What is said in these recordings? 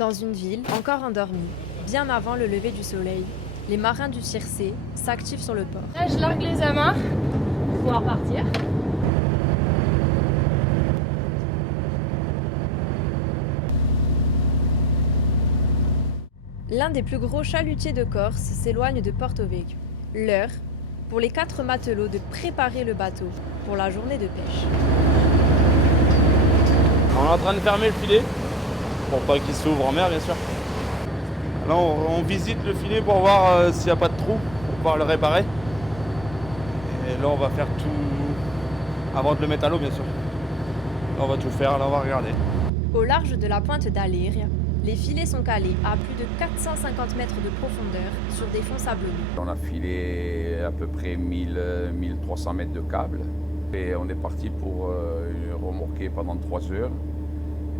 Dans une ville encore endormie, bien avant le lever du soleil, les marins du Circé s'activent sur le port. Là, je largue les amarres pour pouvoir partir. L'un des plus gros chalutiers de Corse s'éloigne de Porto Vecchio. L'heure, pour les 4 matelots, de préparer le bateau pour la journée de pêche. On est en train de fermer le filet, pour pas qu'il s'ouvre en mer bien sûr. Là on visite le filet pour voir s'il n'y a pas de trou, pour pouvoir le réparer. Et là on va faire tout, avant de le mettre à l'eau bien sûr. Là on va tout faire, là on va regarder. Au large de la pointe d'Aliria, les filets sont calés à plus de 450 mètres de profondeur sur des fonds sablonneux. On a filé à peu près 1300 mètres de câble et on est parti pour remorquer pendant 3 heures.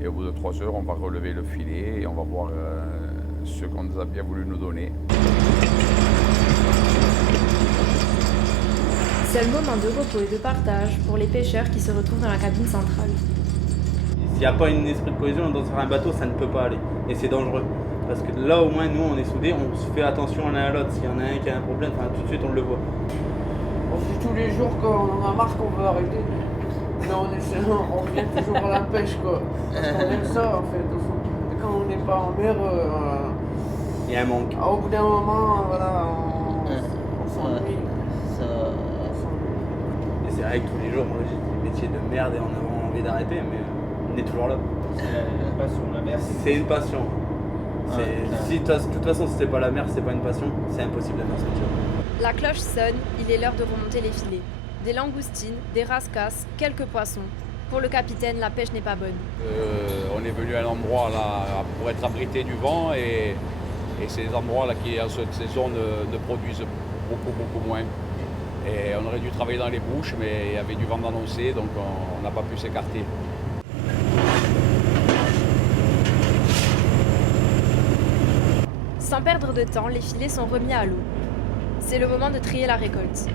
Et au bout de 3 heures, on va relever le filet et on va voir ce qu'on nous a bien voulu nous donner. C'est le moment de repos et de partage pour les pêcheurs qui se retrouvent dans la cabine centrale. S'il n'y a pas un esprit de cohésion dans un bateau, ça ne peut pas aller. Et c'est dangereux. Parce que là, au moins, nous, on est soudés, on se fait attention l'un à l'autre. S'il y en a un qui a un problème, tout de suite, on le voit. On se dit tous les jours qu'on en a marre qu'on veut arrêter. Mais on revient toujours à la pêche, quoi. Parce qu'on aime ça, en fait, au fond. Et quand on n'est pas en mer, il y a un manque. Au bout d'un moment, voilà, on s'ennuie. Et c'est vrai que tous les jours, moi, j'ai des métiers de merde et on a envie d'arrêter, mais on est toujours là. C'est une passion, la mer. C'est une passion. Si, de toute façon, si c'est pas la mer, c'est pas une passion, c'est impossible de faire ce métier. La cloche sonne, il est l'heure de remonter les filets. Des langoustines, des rascasses, quelques poissons. Pour le capitaine, la pêche n'est pas bonne. On est venu à un endroit là, pour être abrité du vent et ces endroits-là qui en cette saison ne produisent beaucoup moins. Et on aurait dû travailler dans les bouches, mais il y avait du vent d'annoncer, donc on n'a pas pu s'écarter. Sans perdre de temps, les filets sont remis à l'eau. C'est le moment de trier la récolte.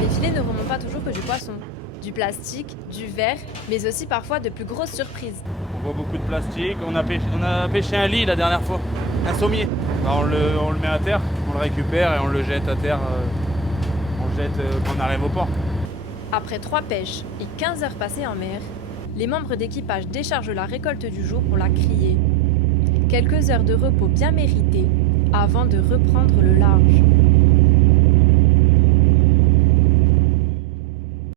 Les filets ne remontent pas toujours que du poisson. Du plastique, du verre, mais aussi parfois de plus grosses surprises. On voit beaucoup de plastique, on a pêché un lit la dernière fois, un sommier. On le met à terre, on le récupère et on le jette à terre, on le jette quand on arrive au port. Après 3 pêches et 15 heures passées en mer, les membres d'équipage déchargent la récolte du jour pour la crier. Quelques heures de repos bien méritées avant de reprendre le large.